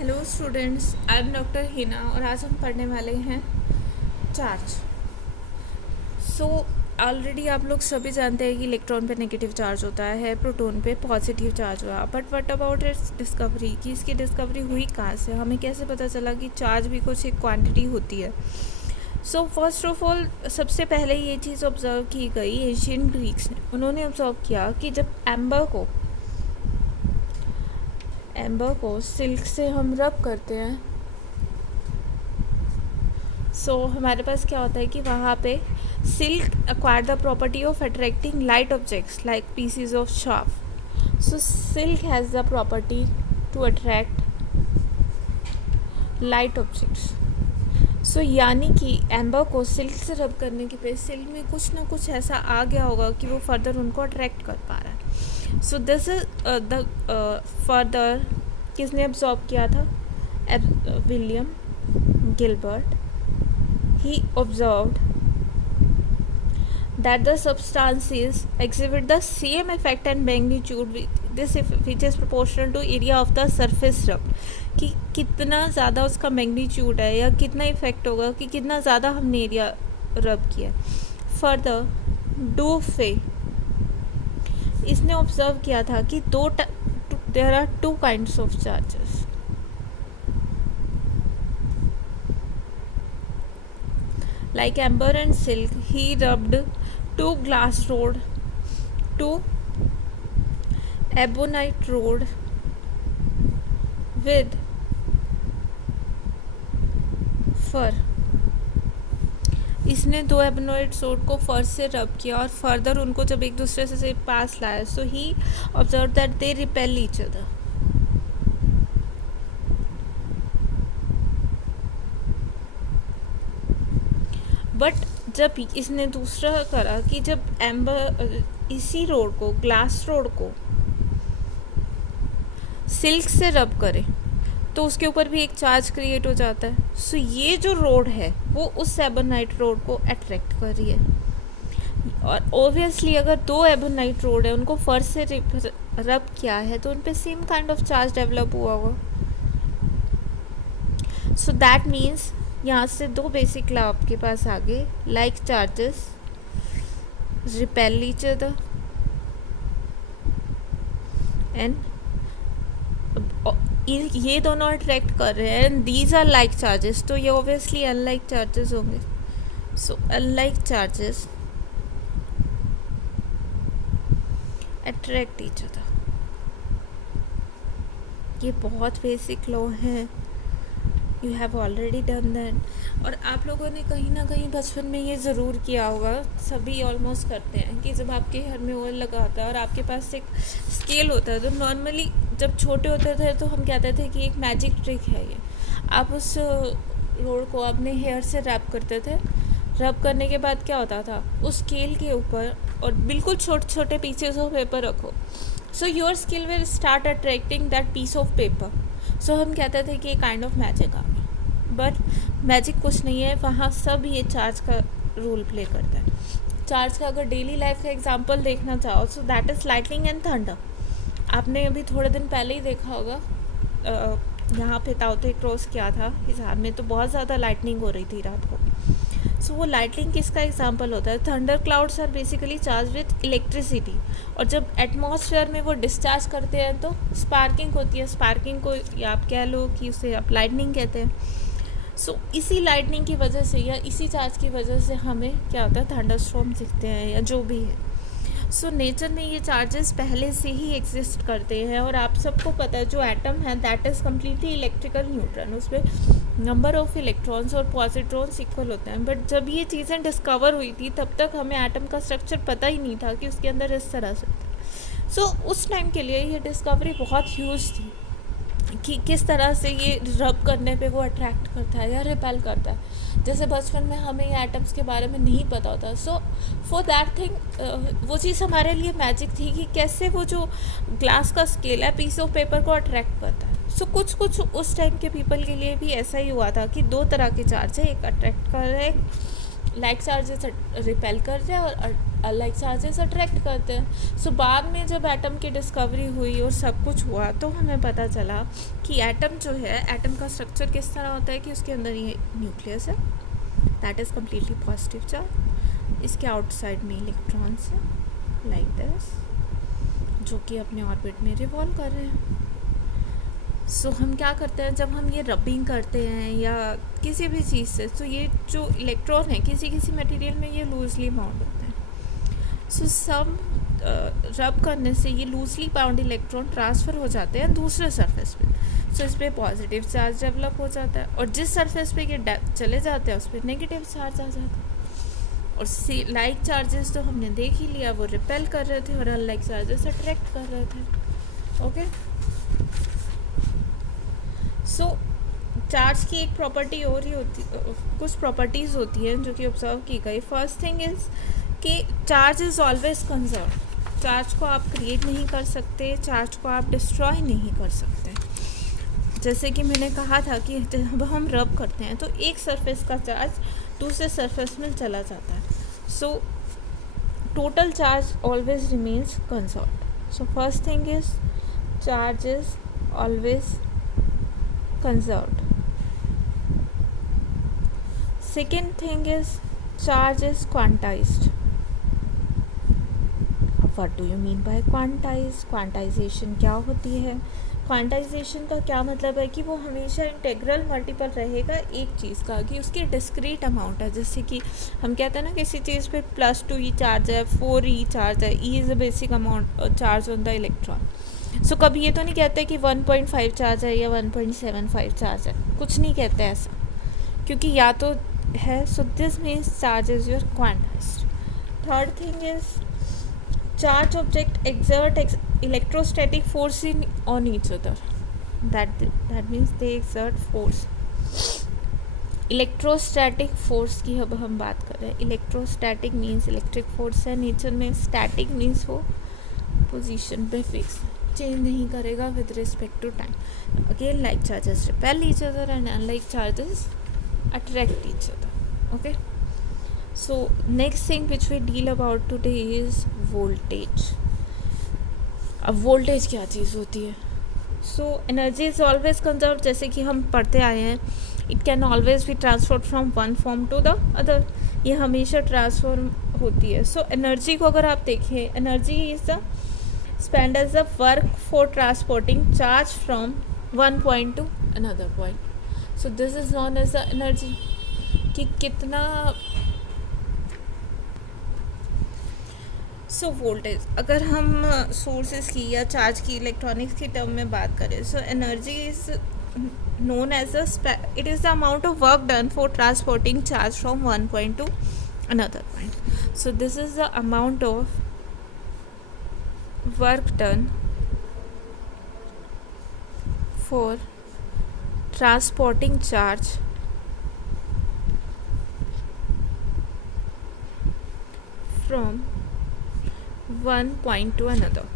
Hello students, I am doctor Hina और आज हम पढ़ने वाले हैं चार्ज। सो ऑलरेडी आप लोग सभी जानते हैं कि इलेक्ट्रॉन पे नेगेटिव चार्ज होता है, प्रोटॉन पे पॉजिटिव चार्ज हुआ। But what about it's discovery, कि इसकी डिस्कवरी हुई कहाँ से, हमें कैसे पता चला कि चार्ज भी कुछ एक क्वांटिटी होती है। सो फर्स्ट ऑफ ऑल, सबसे पहले ये चीज़ ऑब्जर्व की गई एशियन ग्रीक्स ने। उन्होंने ऑब्जर्व किया कि जब एम्बर को सिल्क से हम रब करते हैं, हमारे पास क्या होता है कि वहाँ पे silk acquire the property of attracting light objects like pieces of chaff. So silk has the property to attract light objects. यानी कि एम्बर को सिल्क से रब करने की वजह सिल्क में कुछ ना कुछ ऐसा आ गया होगा कि वो फर्दर उनको अट्रैक्ट कर पा रहा है। So this is the further किसने ऑब्जर्व किया था? William Gilbert. He observed that the substances exhibit the same effect and magnitude which is proportional to area of the surface rubbed, कि कितना ज़्यादा उसका मैग्नीट्यूड है या कितना इफेक्ट होगा कि कितना ज़्यादा हमने एरिया रब किया। फर्दर डूफे, इसने ऑब्जर्व किया था कि there are two kinds of charges. Like amber and silk, he rubbed two glass rod to ebonite rod with fur. इसने दो एबोनाइट रोड को फर से रब किया और फर्दर उनको जब एक दूसरे से पास लाया, so he observe that they repel each other. But जब इसने दूसरा करा कि जब इसी रोड को, ग्लास रोड को सिल्क से रब करे तो उसके ऊपर भी एक चार्ज क्रिएट हो जाता है। सो ये जो रोड है वो उस एबोनाइट रोड को अट्रैक्ट कर रही है। और ओबियसली अगर दो एबोनाइट रोड है, उनको फर से रब किया है, तो उन पे same kind of charge develop हुआ होगा। सो दैट मीन्स यहाँ से दो बेसिक लॉ आपके पास आ गए। Like charges repel each other and ये दोनों अट्रैक्ट कर रहे हैं and these are like charges, तो ये ऑब्वियसली अनलाइक चार्जेस होंगे। So unlike charges attract each other. ये बहुत बेसिक लॉ है, you have already done that. और आप लोगों ने कहीं ना कहीं बचपन में ये ज़रूर किया होगा, सभी ऑलमोस्ट करते हैं, कि जब आपके घर में ऑयल लगा होता है और आपके पास एक स्केल होता है, तो नॉर्मली जब छोटे होते थे तो हम कहते थे कि एक मैजिक ट्रिक है ये। आप उस रोड को अपने हेयर से रैप करते थे। रब करने के बाद क्या होता था, उस स्केल के ऊपर और बिल्कुल छोटे छोटे पीसेस ऑफ पेपर रखो, so your scale will start attracting that piece of paper. So हम कहते थे कि ये काइंड ऑफ मैजिक आ गया। बट मैजिक कुछ नहीं है, वहाँ सब ये चार्ज का रोल प्ले करता है। चार्ज का अगर डेली लाइफ का एग्जांपल देखना चाहो, so that is lightning and thunder. आपने अभी थोड़े दिन पहले ही देखा होगा, यहाँ पे ताउते क्रॉस किया था हिसार में, तो बहुत ज़्यादा लाइटनिंग हो रही थी रात को। सो वो लाइटनिंग किसका एग्जांपल होता है? Thunder clouds are basically charge with electricity, और जब एटमॉस्फेयर में वो डिस्चार्ज करते हैं तो स्पार्किंग होती है। स्पार्किंग को या आप कह लो कि उसे आप लाइटनिंग कहते हैं। सो इसी लाइटनिंग की वजह से या इसी चार्ज की वजह से हमें क्या होता है, थंडर स्टॉर्म दिखते हैं या जो भी है। सो नेचर में ये चार्जेस पहले से ही एग्जिस्ट करते हैं, और आप सबको पता है जो एटम है that is completely electrical neutron, उसमें नंबर ऑफ इलेक्ट्रॉन्स और पॉजिट्रॉन्स इक्वल होते हैं। बट जब ये चीज़ें डिस्कवर हुई थी तब तक हमें एटम का स्ट्रक्चर पता ही नहीं था कि उसके अंदर इस तरह से। सो उस टाइम के लिए ये डिस्कवरी बहुत ह्यूज थी कि किस तरह से ये रब करने पे वो अट्रैक्ट करता है या रिपेल करता है। जैसे बचपन में हमें ये एटम्स के बारे में नहीं पता होता, सो फॉर दैट थिंग वो चीज़ हमारे लिए मैजिक थी कि कैसे वो जो ग्लास का स्केल है पीस ऑफ पेपर को अट्रैक्ट करता है। सो कुछ कुछ उस टाइम के पीपल के लिए भी ऐसा ही हुआ था कि दो तरह के चार्ज है, एक अट्रैक्ट कर रहा है, लाइक चार्जेस रिपेल करते हैं और लाइक चार्जेस अट्रैक्ट करते हैं। सो बाद में जब एटम की डिस्कवरी हुई और सब कुछ हुआ तो हमें पता चला कि एटम जो है, एटम का स्ट्रक्चर किस तरह होता है कि उसके अंदर ये न्यूक्लियस है, that is completely positive charge. इसके आउटसाइड में इलेक्ट्रॉन्स हैं लाइक दिस, जो कि अपने ऑर्बिट में रिवॉल्व कर रहे हैं। सो हम क्या करते हैं, जब हम ये रबिंग करते हैं या किसी भी चीज़ से, तो ये जो इलेक्ट्रॉन है किसी किसी मटेरियल में ये लूजली बाउंड होते हैं। सो सब रब करने से ये लूजली बाउंड इलेक्ट्रॉन ट्रांसफ़र हो जाते हैं दूसरे सरफेस पे। सो इस पर पॉजिटिव चार्ज डेवलप हो जाता है, और जिस सरफेस पे ये चले जाते हैं उस पर नेगेटिव चार्ज आ जाता है। और लाइक चार्जेस तो हमने देख ही लिया, वो रिपेल कर रहे थे, और अनलाइक चार्जेस अट्रैक्ट कर रहे थे। ओके, सो चार्ज की एक प्रॉपर्टी और ही होती, कुछ प्रॉपर्टीज़ होती हैं जो कि ऑब्जर्व की गई। फर्स्ट थिंग इज़ कि charge is always conserve. Charge को आप क्रिएट नहीं कर सकते, चार्ज को आप डिस्ट्रॉय नहीं कर सकते। जैसे कि मैंने कहा था कि जब हम रब करते हैं तो एक सरफेस का चार्ज दूसरे सरफेस में चला जाता है। So total charge always remains conserved. So first thing is charge is always conserved. Second thing is charge is quantized. What do you mean by quantized? Quantization क्या होती है? क्वांटाइजेशन का क्या मतलब है कि वो हमेशा इंटेग्रल मल्टीपल रहेगा एक चीज़ का, कि उसकी डिस्क्रीट अमाउंट है। जैसे कि हम कहते हैं ना किसी चीज़ पे +2e चार्ज है, 4e चार्ज है, e is a basic amount charge on the electron. So कभी ये तो नहीं कहते कि 1.5 चार्ज है या 1.75 चार्ज है, कुछ नहीं कहते ऐसा, क्योंकि या तो है। So this means charge is your quantized. Third thing is charge object exert electrostatic force in on each other, that means they exert force. Electrostatic force की अब हम बात कर रहे हैं। इलेक्ट्रोस्टैटिक मीन्स इलेक्ट्रिक फोर्स है नेचर में, static means वो पोजीशन पे फिक्स, चेंज नहीं करेगा with respect to time. Again like charges repel each other and unlike charges attract each other. Okay, so next thing which we deal about today is voltage. अब voltage क्या चीज़ होती है? So energy is always conserve, जैसे कि हम पढ़ते आए हैं, it can always be transferred from one form to the other, ये हमेशा ट्रांसफॉर्म होती है। सो एनर्जी को अगर आप देखें, energy is the spent as the work for transporting charge from one point to another point. So this is known as the energy, कि कितना। सो वोल्टेज, अगर हम सोर्सेज की या चार्ज की, इलेक्ट्रॉनिक्स की टर्म में बात करें, सो energy is known as it is the amount of work done for transporting charge from one point to another point. So this is the amount of work done for transporting charge from one point to another.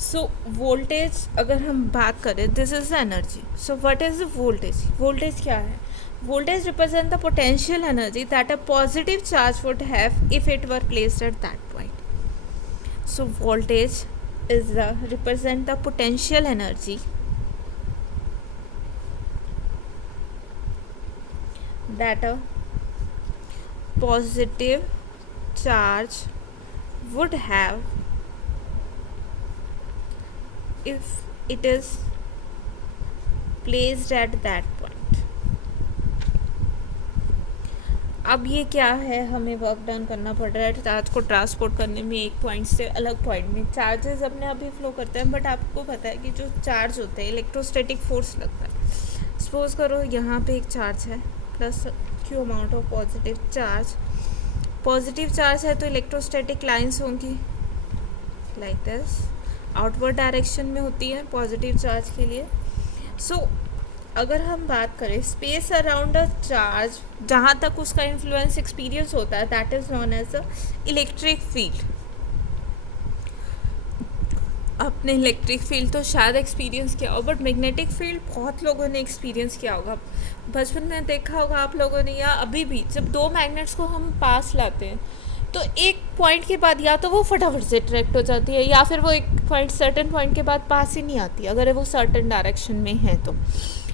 So voltage अगर हम बात करें, this is the energy. So what is the voltage? Voltage क्या है? Voltage represents the potential energy that a positive charge would have if it were placed at that point. So voltage is represent the potential energy that a positive charge would have if it is placed at that point. अब ये क्या है, हमें work done करना पड़ रहा है charge को ट्रांसपोर्ट करने में एक पॉइंट से अलग पॉइंट में। चार्जेस अपने आप ही फ्लो करते हैं, बट आपको पता है कि जो चार्ज होते हैं इलेक्ट्रोस्टैटिक फोर्स लगता है। सपोज करो यहाँ पे एक चार्ज है plus Q amount of positive charge है, तो इलेक्ट्रोस्टैटिक लाइंस होंगी लाइक दिस, आउटवर्ड डायरेक्शन में होती है पॉजिटिव चार्ज के लिए। सो अगर हम बात करें स्पेस अराउंड अ चार्ज, जहाँ तक उसका इन्फ्लुएंस एक्सपीरियंस होता है, that is known as a electric field. आपने इलेक्ट्रिक फील्ड तो शायद एक्सपीरियंस किया हो, बट मैग्नेटिक फील्ड बहुत लोगों ने एक्सपीरियंस किया होगा। बचपन में देखा होगा आप लोगों ने, या अभी भी जब दो मैग्नेट्स को हम पास लाते हैं तो एक पॉइंट के बाद या तो वो फटाफट से अट्रैक्ट हो जाती है, या फिर वो एक पॉइंट सर्टेन पॉइंट के बाद पास ही नहीं आती अगर वो सर्टेन डायरेक्शन में है तो।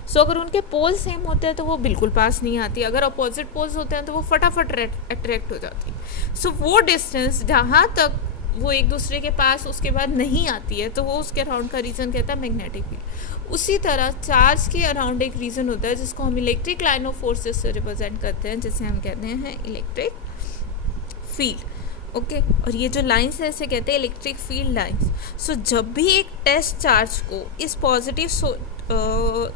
सो अगर उनके पोल सेम होते हैं तो वो बिल्कुल पास नहीं आती, अगर अपोजिट पोल्स होते हैं तो वो फटाफट अट्रैक्ट हो जाती है। सो वो डिस्टेंस जहाँ तक वो एक दूसरे के पास उसके बाद नहीं आती है तो वो उसके अराउंड का रीजन कहता है मैग्नेटिक फील्ड। उसी तरह चार्ज के अराउंड एक रीजन होता है जिसको हम इलेक्ट्रिक लाइन ऑफ फोर्सेस से रिप्रेजेंट करते हैं, जिसे हम कहते हैं इलेक्ट्रिक फील्ड। ओके, और ये जो लाइंस है इसे कहते हैं इलेक्ट्रिक फील्ड लाइंस। सो जब भी एक टेस्ट चार्ज को इस पॉजिटिव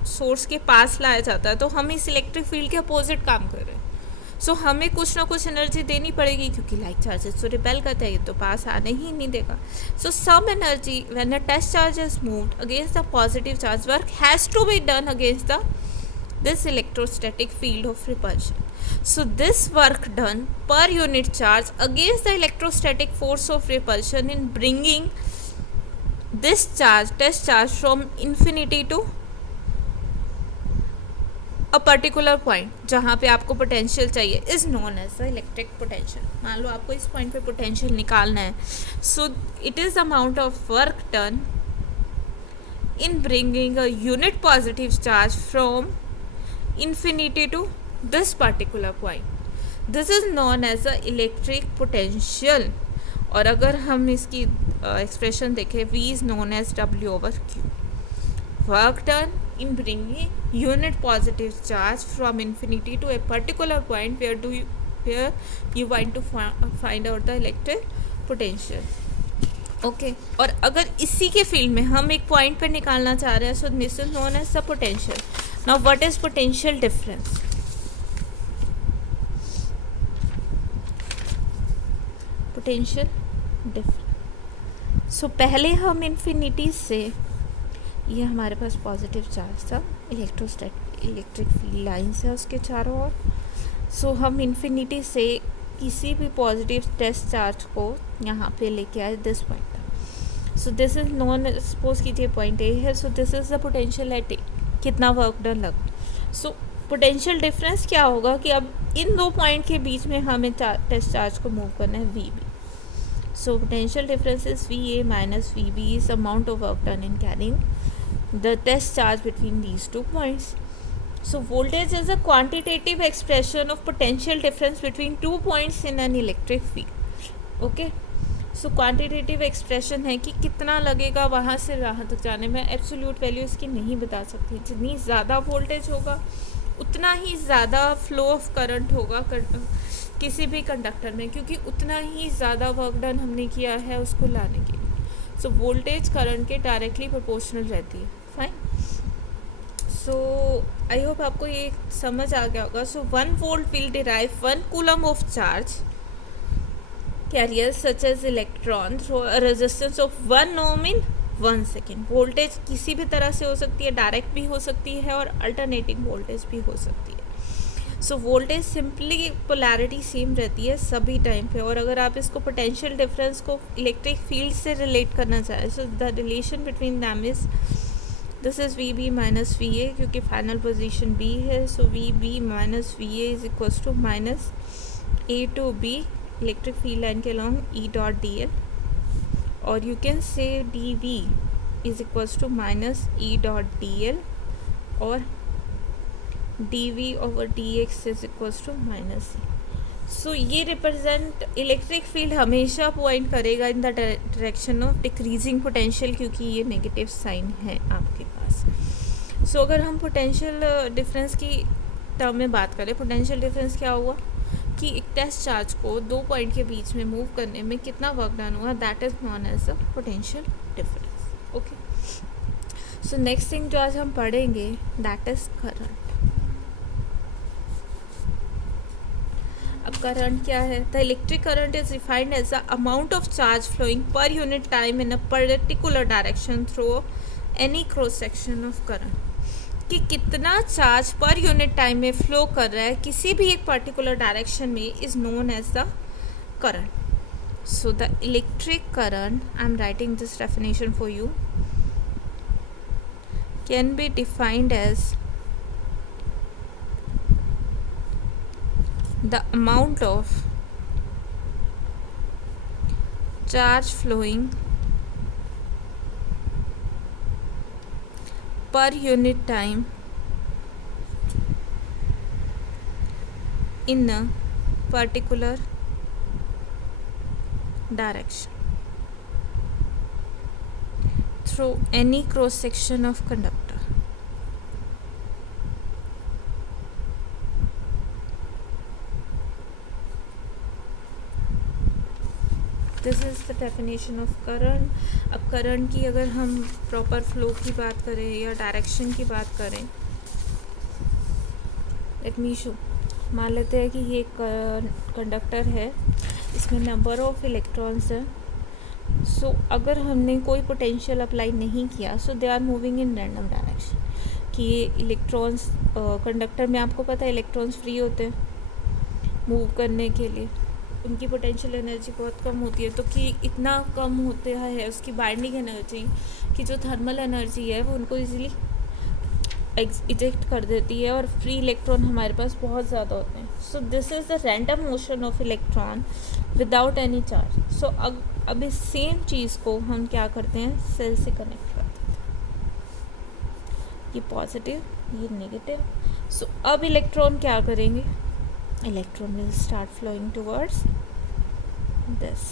सोर्स के पास लाया जाता है तो हम इस इलेक्ट्रिक फील्ड के अपोजिट काम कर रहे हैं। सो हमें कुछ ना कुछ एनर्जी देनी पड़ेगी, क्योंकि लाइक चार्जेस तो रिपेल करता है, ये तो पास आने ही नहीं देगा। So some energy when a test charge is moved against the positive charge, work has to be done against this electrostatic field of repulsion. So this work done per unit charge against the electrostatic force of repulsion in bringing this charge, test charge, from infinity to a particular point जहाँ पे आपको potential चाहिए is known as the electric potential. मान लो आपको इस point पे potential निकालना है, so it is the amount of work done in bringing a unit positive charge from infinity to this particular point. This is known as a electric potential. और अगर हम इसकी एक्सप्रेशन देखें, V is known as W over Q. Work done in bringing unit positive charge from infinity to a particular point where you want to find out the electric potential. Okay, और अगर इसी के field में हम एक point पर निकालना चाह रहे हैं, so this is known as the potential. Now what is potential difference? Potential difference. So पहले हम इन्फिनिटी से, ये हमारे पास पॉजिटिव चार्ज था, इलेक्ट्रिक फील्ड लाइन्स है उसके चारों ओर। सो हम इन्फिनिटी से किसी भी पॉजिटिव टेस्ट चार्ज को यहाँ पे लेके आए दिस पॉइंट तक। So this is known, suppose कीजिए पॉइंट ए है, so this is the potential at A, कितना वर्क डन लगा। सो पोटेंशियल डिफरेंस क्या होगा कि अब इन दो पॉइंट के बीच में हमें टेस्ट चार्ज को मूव करना है V B. So potential difference is V A minus V B is amount of work done in carrying the test charge between these two points. So voltage is a quantitative expression of potential difference between two points in an electric field. Okay, so quantitative expression है कि कितना लगेगा वहाँ से वहाँ तक जाने में। एब्सोल्यूट वैल्यू इसकी नहीं बता सकती। जितनी ज़्यादा वोल्टेज होगा उतना ही ज़्यादा फ्लो ऑफ करंट होगा किसी भी कंडक्टर में, क्योंकि उतना ही ज़्यादा वर्क डन हमने किया है उसको लाने के लिए। सो वोल्टेज करंट के डायरेक्टली प्रोपोर्शनल रहती है। फाइन, सो आई होप आपको ये समझ आ गया होगा। सो 1 volt will derive 1 coulomb of charge carriers such as electron through a resistance of 1 ohm in 1 second. Voltage किसी भी तरह से हो सकती है, डायरेक्ट भी हो सकती है और अल्टरनेटिंग वोल्टेज भी हो सकती है। So voltage simply polarity same रहती है सभी टाइम पे। और अगर आप इसको पोटेंशियल डिफरेंस को इलेक्ट्रिक फील्ड से रिलेट करना चाहें, so the relation between them is this is V B minus V A, क्योंकि फाइनल पोजिशन बी है। So V B minus V A is equals to minus A to B electric field line के along E dot D L, और you can say D V is equals to minus E dot D L, और D V over D X is equals to minus C. So ये represent electric field हमेशा point करेगा in the direction of decreasing potential, क्योंकि ये negative sign है आपके पास। सो अगर हम पोटेंशियल डिफरेंस की टर्म में बात करें, पोटेंशियल डिफरेंस क्या हुआ कि एक टेस्ट चार्ज को दो पॉइंट के बीच में मूव करने में कितना वर्क डन हुआ, that is known as a potential difference. Okay, so next thing जो आज हम पढ़ेंगे दैट इज करंट। अब करंट क्या है? The electric current is defined as the amount of charge flowing per unit time in a particular direction through any cross section of current, कि कितना charge पर यूनिट टाइम में flow कर रहा है किसी भी एक पर्टिकुलर डायरेक्शन में is known as the current. So the electric current, I'm writing this definition for you, can be defined as the amount of charge flowing per unit time in a particular direction through any cross section of conductor. This is the definition of current. अब current की अगर हम proper flow की बात करें या direction की बात करें, लेट मी शो. मान लेते हैं कि ये कंडक्टर है, इसमें नंबर ऑफ इलेक्ट्रॉन्स है. सो अगर हमने कोई पोटेंशियल अप्लाई नहीं किया, so they are moving in random direction. कि ये इलेक्ट्रॉन्स कंडक्टर में आपको पता है इलेक्ट्रॉन्स फ्री होते हैं मूव करने के लिए, उनकी पोटेंशियल एनर्जी बहुत कम होती है. तो कि इतना कम होता है उसकी बाइंडिंग एनर्जी कि जो थर्मल एनर्जी है वो उनको इजीली इजेक्ट कर देती है और फ्री इलेक्ट्रॉन हमारे पास बहुत ज़्यादा होते हैं. So this is the random motion of electron without any charge. So अब इस सेम चीज़ को हम क्या करते हैं, सेल से कनेक्ट करते हैं. ये पॉजिटिव, ये नेगेटिव. सो अब इलेक्ट्रॉन क्या करेंगे, electron will start flowing towards this,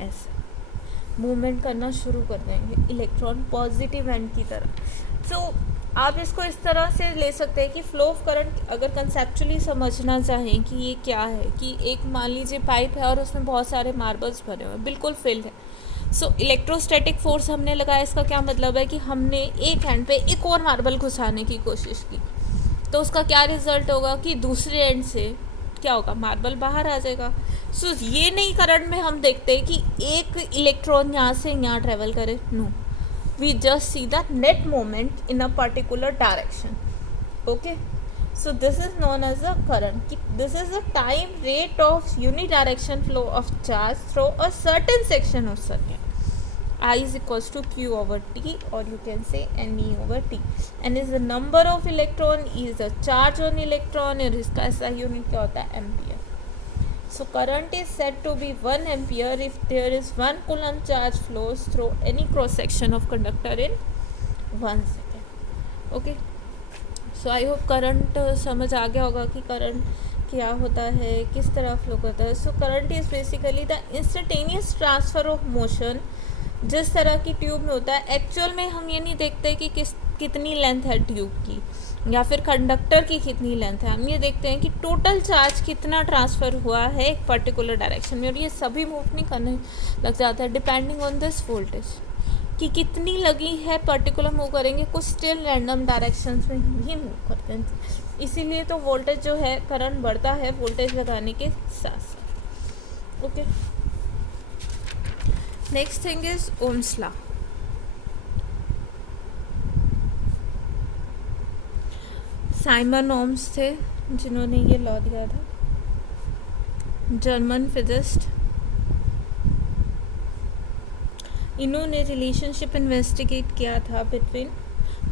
ऐसे मूवमेंट करना शुरू कर देंगे इलेक्ट्रॉन पॉजिटिव एंड की तरह. सो आप इसको इस तरह से ले सकते हैं कि फ्लो ऑफ करंट अगर कंसेप्चुअली समझना चाहें कि ये क्या है, कि एक मान लीजिए पाइप है और उसमें बहुत सारे मार्बल्स भरे हुए हैं, बिल्कुल फिल्ड है. सो इलेक्ट्रोस्टैटिक फोर्स हमने लगाया, इसका क्या मतलब है कि हमने एक हैंड पे एक और मार्बल घुसाने की कोशिश की, तो उसका क्या रिजल्ट होगा कि दूसरे एंड से क्या होगा, मार्बल बाहर आ जाएगा. सो ये नहीं करंट में हम देखते हैं कि एक इलेक्ट्रॉन यहाँ से यहाँ ट्रेवल करे. No, we just see the net moment in a particular direction. Okay, so this is known as a current. This is the time rate of unidirection flow of charge through a certain section of circuit. I is equals to Q over T, or you can say NE over T. N is the number of electron, E is the charge on electron, और इसका ऐसा unit क्या होता है, ampere. So current is said to be 1 ampere if there is 1 coulomb charge flows through any cross section of conductor in 1 second. Okay. So I hope current समझ आ गया होगा कि करंट क्या होता है, किस तरह फ्लो करता है. So current is basically the instantaneous transfer of motion जिस तरह की ट्यूब में होता है. एक्चुअल में हम ये नहीं देखते कि कितनी लेंथ है ट्यूब की या फिर कंडक्टर की कितनी लेंथ है. हम ये देखते हैं कि टोटल चार्ज कितना ट्रांसफ़र हुआ है एक पर्टिकुलर डायरेक्शन में, और ये सभी मूव नहीं करने लग जाता है डिपेंडिंग ऑन दिस वोल्टेज कि कितनी लगी है, पर्टिकुलर मूव करेंगे, कुछ स्टिल रैंडम डायरेक्शंस में ही मूव करते हैं. इसीलिए तो वोल्टेज जो है, करंट बढ़ता है वोल्टेज लगाने के साथ साथ. Okay, next thing is Ohm's law. Simon Ohms थे जिन्होंने ये लॉ दिया था, जर्मन फिजिस्ट. इन्होंने रिलेशनशिप इन्वेस्टिगेट किया था between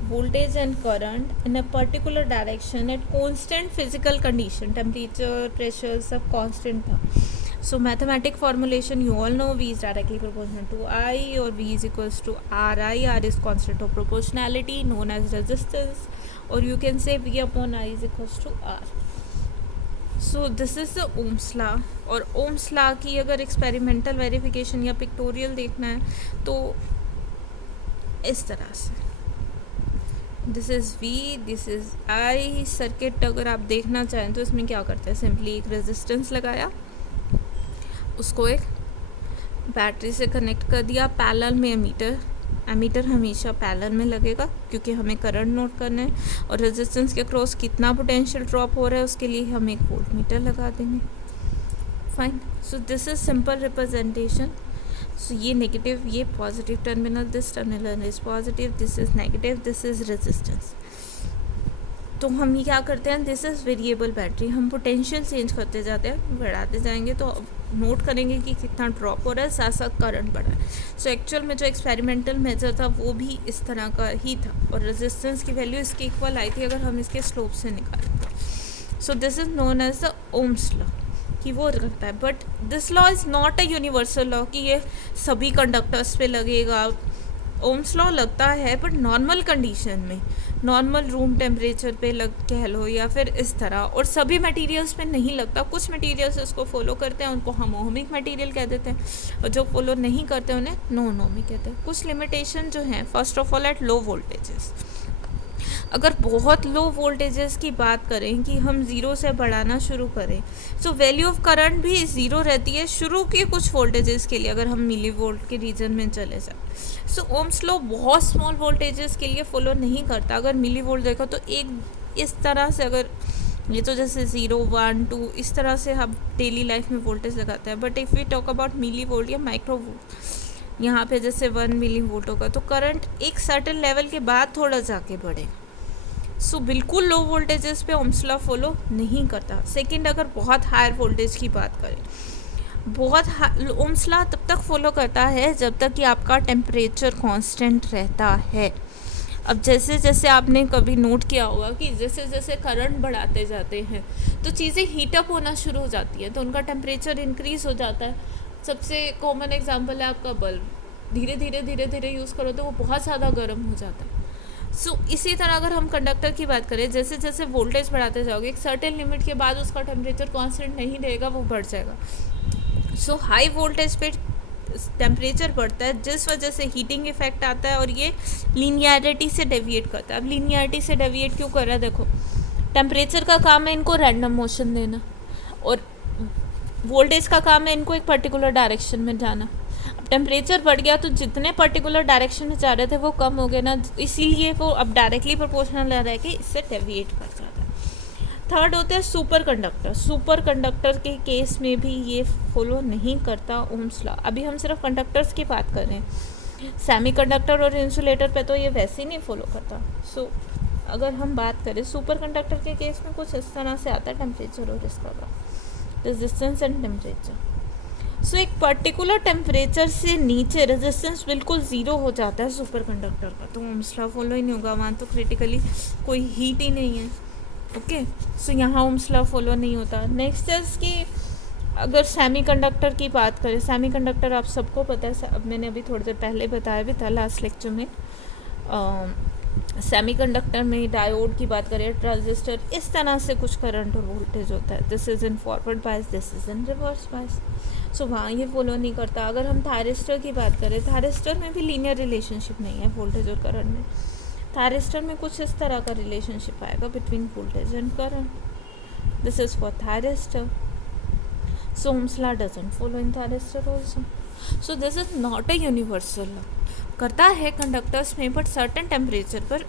voltage and current in a particular direction at constant physical condition. Temperature, pressure सब कांस्टेंट था. So mathematic formulation you all know, V is directly proportional to I और V is equals to RI. R is constant of proportionality known as resistance, और you can say V upon I is equals to R. So this is the Ohm's law. और Ohm's law की अगर experimental verification या pictorial देखना है तो इस तरह से, this is V, this is I. Circuit अगर आप देखना चाहें तो इसमें क्या करते हैं, सिंपली एक रेजिस्टेंस लगाया, उसको एक बैटरी से कनेक्ट कर दिया, पैरेलल में एमीटर हमेशा पैरेलल में लगेगा क्योंकि हमें करंट नोट करना है, और रेजिस्टेंस के क्रॉस कितना पोटेंशियल ड्रॉप हो रहा है उसके लिए हम एक वोल्ट मीटर लगा देंगे. Fine. So this is simple representation. So ये नेगेटिव, ये positive terminal, this terminal is positive, this is negative, this is resistance. तो हम ये क्या करते हैं, दिस इज़ वेरिएबल बैटरी, हम पोटेंशियल चेंज करते जाते हैं, बढ़ाते जाएंगे तो नोट करेंगे कि कितना ड्रॉप हो रहा है, साथ साथ करंट बढ़ रहा है। सो एक्चुअल में जो एक्सपेरिमेंटल मेजर था वो भी इस तरह का ही था, और रेजिस्टेंस की वैल्यू इसके इक्वल आई थी अगर हम इसके स्लोप से निकालें तो। So this is known as the Ohm's law, कि वो करता है। But this law is not a universal law कि ये सभी कंडक्टर्स पे लगेगा। ओम्स लॉ लगता है बट नॉर्मल कंडीशन में, नॉर्मल रूम टेम्परेचर पे लग कह लो, या फिर इस तरह, और सभी मटेरियल्स पे नहीं लगता। कुछ मटेरियल्स इसको फॉलो करते हैं, उनको हम ओहमिक मटेरियल कह देते हैं, और जो फॉलो नहीं करते उन्हें नॉन ओहमिक कहते हैं। कुछ लिमिटेशन जो हैं, first of all at low voltages, अगर बहुत लो वोल्टेजेस की बात करें कि हम ज़ीरो से बढ़ाना शुरू करें, तो वैल्यू ऑफ करंट भी ज़ीरो रहती है शुरू के कुछ वोल्टेजेस के लिए, अगर हम मिली वोल्ट के रीजन में चले जाए। सो ओम्स लॉ बहुत स्मॉल वोल्टेजेस के लिए फॉलो नहीं करता। अगर मिली वोल्ट देखो तो एक इस तरह से, अगर ये तो जैसे 0, 1, 2 इस तरह से हम डेली लाइफ में वोल्टेज लगाते हैं, but if we talk about millivolt या माइक्रो वोल्ट, यहाँ पे जैसे 1 मिली वोल्ट होगा तो करंट एक सर्टेन लेवल के बाद थोड़ा जाके बढ़ेगा। सो बिल्कुल लो वोल्टेजेस पे ओम्स लॉ फॉलो नहीं करता। सेकंड, अगर बहुत हायर वोल्टेज की बात करें, बहुत ओम्स लॉ तब तक फॉलो करता है जब तक कि आपका टेम्परेचर कांस्टेंट रहता है। अब जैसे जैसे आपने कभी नोट किया होगा कि जैसे जैसे करंट बढ़ाते जाते हैं तो चीज़ें हीटअप होना शुरू हो जाती हैं, तो उनका टेम्परेचर इंक्रीज़ हो जाता है। सबसे कॉमन एग्जांपल है आपका बल्ब, धीरे धीरे धीरे धीरे यूज़ करो तो वो बहुत ज़्यादा गर्म हो जाता है। सो इसी तरह अगर हम कंडक्टर की बात करें, जैसे जैसे वोल्टेज बढ़ाते जाओगे, एक सर्टेन लिमिट के बाद उसका टेम्परेचर कांस्टेंट नहीं रहेगा, वो बढ़ जाएगा। सो हाई वोल्टेज पे टेम्परेचर बढ़ता है, जिस वजह से हीटिंग इफेक्ट आता है, और ये लीनियरिटी से डेविएट करता है। अब लीनियरिटी से डेविएट क्यों कर रहा है, देखो टेम्परेचर का काम है इनको रैंडम मोशन देना, और वोल्टेज का काम है इनको एक पर्टिकुलर डायरेक्शन में जाना। टेम्परेचर बढ़ गया तो जितने पर्टिकुलर डायरेक्शन में जा रहे थे वो कम हो गए ना, इसीलिए वो अब डायरेक्टली प्रोपोर्शनल रह कि इससे डेविएट कर जाता है। थर्ड होते हैं सुपर कंडक्टर। सुपर कंडक्टर के केस में भी ये फॉलो नहीं करता ओम्स लॉ। अभी हम सिर्फ कंडक्टर्स की बात कर रहे हैं, सेमी कंडक्टर और इंसुलेटर पे तो ये वैसे ही नहीं फॉलो करता। सो अगर हम बात करें सुपर कंडक्टर के केस में, कुछ इस तरह से आता है टेम्परेचर और इसका रेजिस्टेंस एंड टेम्परेचर। सो एक पर्टिकुलर टेम्परेचर से नीचे रेजिस्टेंस बिल्कुल ज़ीरो हो जाता है सुपर कंडक्टर का, तो ओम्स लॉ फॉलो ही नहीं होगा, वहाँ तो क्रिटिकली कोई हीट ही नहीं है। ओके, सो यहाँ ओम्स लॉ फॉलो नहीं होता। नेक्स्ट है कि अगर सेमी कंडक्टर की बात करें, सेमी कंडक्टर आप सबको पता है, अब मैंने अभी थोड़ी देर पहले बताया भी था लास्ट लेक्चर में। सेमी कंडक्टर में डायोड की बात करें, ट्रांजिस्टर, इस तरह से कुछ करंट और वोल्टेज होता है। This is in forward bias, this is in reverse bias. So वहाँ ये फॉलो नहीं करता। अगर हम थायरिस्टर की बात करें, थायरिस्टर में भी लीनियर रिलेशनशिप नहीं है वोल्टेज और करंट में। थायरिस्टर में कुछ इस तरह का रिलेशनशिप आएगा between voltage and current. This is for thyristor. So Ohm's law doesn't follow in thyristor also. So this is not a universal law. करता है कंडक्टर्स में, बट सर्टेन टेम्परेचर पर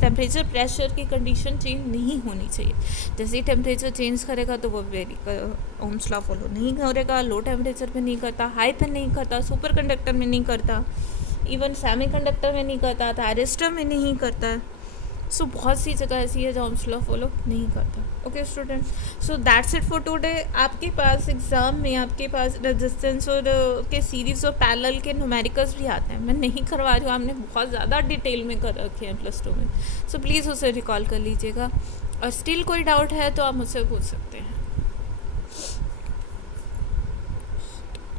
टेम्परेचर प्रेशर की कंडीशन चेंज नहीं होनी चाहिए। जैसे ही temperature change करेगा तो वो वेरी ओम्स लॉ फॉलो नहीं करेगा। लो टेम्परेचर पे नहीं करता, हाई पे नहीं करता, सुपर कंडक्टर में नहीं करता, इवन सेमी कंडक्टर में नहीं करता, थायरिस्टर में नहीं करता। सो बहुत सी जगह ऐसी है जहाँ ओम्स लॉ फॉलो नहीं करता। Okay student, so that's it for today. आपके पास एग्ज़ाम में आपके पास रेजिस्टेंस और के सीरीज़ और पैरेलल के न्यूमेरिकल्स भी आते हैं। मैं नहीं करवा रही हूँ, आपने बहुत ज़्यादा डिटेल में कर रखे हैं +2 में। सो प्लीज़ उसे रिकॉल कर लीजिएगा, और स्टिल कोई डाउट है तो आप मुझसे पूछ सकते हैं।